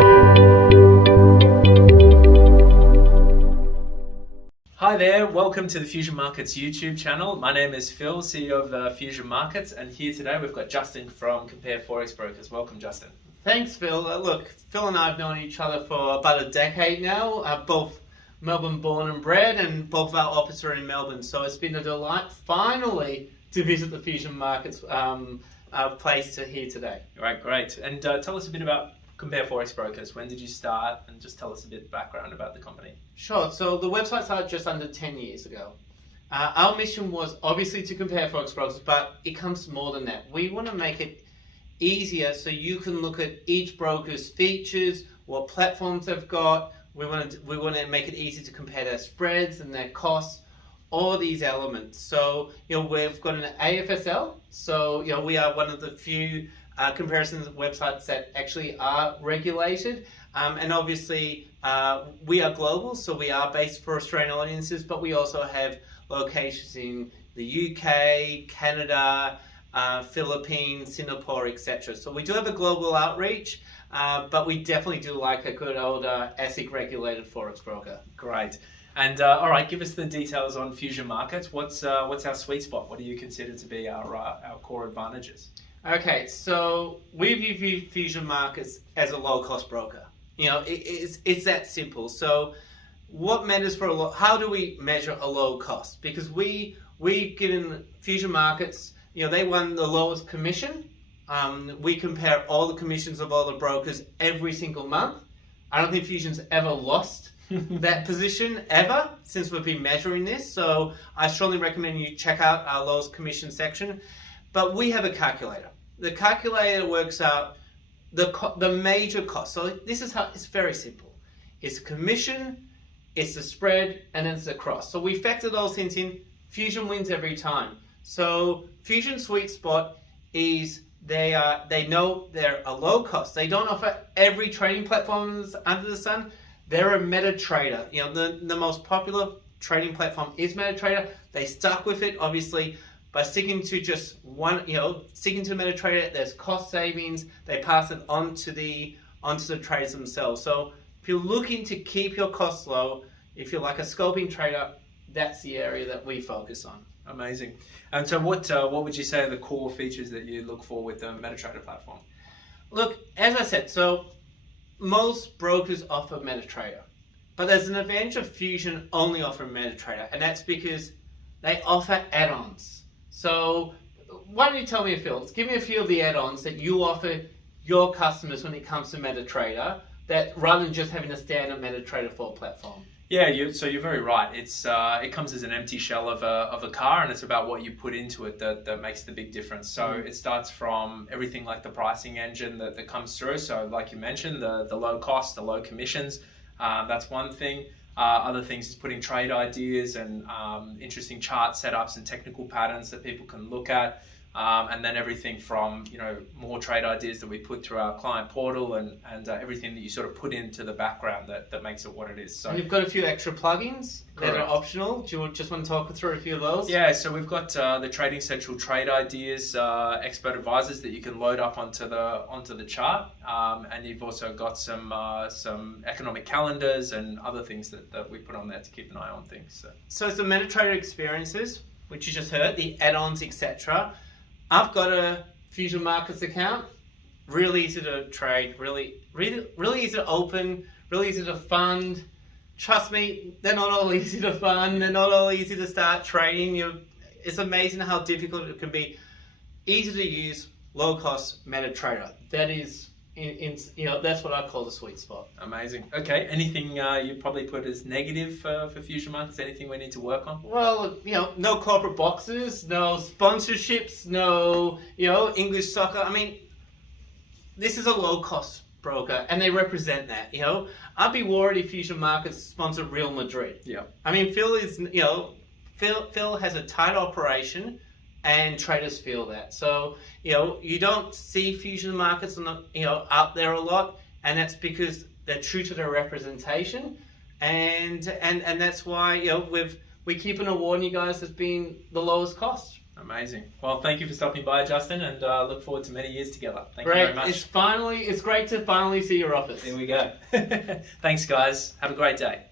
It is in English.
Hi there, welcome to the Fusion Markets YouTube channel. My name is Phil, CEO of Fusion Markets, and here today we've got Justin from Compare Forex Brokers. Welcome, Justin. Thanks, Phil. Look, Phil and I have known each other for about a decade now, both Melbourne born and bred, and both of our offices are in Melbourne. So it's been a delight finally to visit the Fusion Markets place here today. All right, great. And tell us a bit about Compare Forex Brokers. When did you start? And just tell us a bit of background about the company. Sure. So the website started just under 10 years ago. Our mission was obviously to compare Forex brokers, but it comes more than that. We want to make it easier so you can look at each broker's features, what platforms they've got. We want to make it easy to compare their spreads and their costs, all these elements. So we've got an AFSL. So we are one of the few comparisons websites that actually are regulated, and obviously we are global, so we are based for Australian audiences, but we also have locations in the UK, Canada, Philippines, Singapore, etc. So we do have a global outreach, but we definitely do like a good old ASIC regulated Forex broker. Great. And all right, give us the details on Fusion Markets. What's our sweet spot? What do you consider to be our core advantages? Okay, so we view Fusion Markets as a low-cost broker. It's that simple. So what matters for how do we measure a low cost? Because we given Fusion Markets, they won the lowest commission. We compare all the commissions of all the brokers every single month. I don't think Fusion's ever lost that position ever since we've been measuring this. So I strongly recommend you check out our lowest commission section. But we have a calculator. The calculator works out the major costs. So this is how it's very simple. It's commission, it's the spread, and then it's the cross. So we factor those things in. Fusion wins every time. So Fusion's sweet spot is they know they're a low cost. They don't offer every trading platform under the sun. They're a MetaTrader. The most popular trading platform is MetaTrader. They stuck with it, obviously. By sticking to just one, sticking to MetaTrader, there's cost savings. They pass it onto the traders themselves. So if you're looking to keep your costs low, if you're like a scalping trader, that's the area that we focus on. Amazing. And so what would you say are the core features that you look for with the MetaTrader platform? Look, as I said, so most brokers offer MetaTrader, but there's an advantage of Fusion only offering MetaTrader, and that's because they offer add-ons. So why don't you tell me, Phil, give me a few of the add-ons that you offer your customers when it comes to MetaTrader, that rather than just having a standard MetaTrader 4 platform. Yeah, so you're very right. It comes as an empty shell of a car, and it's about what you put into it that makes the big difference. So it starts from everything like the pricing engine that comes through. So like you mentioned, the low cost, the low commissions, that's one thing. Other things is putting trade ideas and interesting chart setups and technical patterns that people can look at. And then everything from more trade ideas that we put through our client portal and everything that you sort of put into the background that makes it what it is. So you've got a few extra plugins that are optional. Do you just want to talk through a few of those? Yeah, so we've got the Trading Central trade ideas, expert advisors that you can load up onto the chart, and you've also got some economic calendars and other things that we put on there to keep an eye on things. So it's the MetaTrader experiences, which you just heard, the add-ons, etc. I've got a Fusion Markets account, really easy to trade, really easy to open, really easy to fund. Trust me, they're not all easy to fund, they're not all easy to start trading. It's amazing how difficult it can be. Easy to use, low cost MetaTrader. That is, that's what I call the sweet spot. Amazing. Okay, anything you probably put as negative for Fusion Markets? Anything we need to work on? Well, no corporate boxes, no sponsorships, no, English soccer. I mean, this is a low cost broker and they represent that, I'd be worried if Fusion Markets sponsored Real Madrid. Yeah. I mean, Phil has a tight operation and traders feel that. So, you don't see Fusion Markets out there a lot, and that's because they're true to their representation, and that's why we keep on awarding you guys as being the lowest cost. Amazing. Well, thank you for stopping by, Justin, and look forward to many years together. Thank you Great. very much. It's great to finally see your office. There we go. Thanks, guys. Have a great day.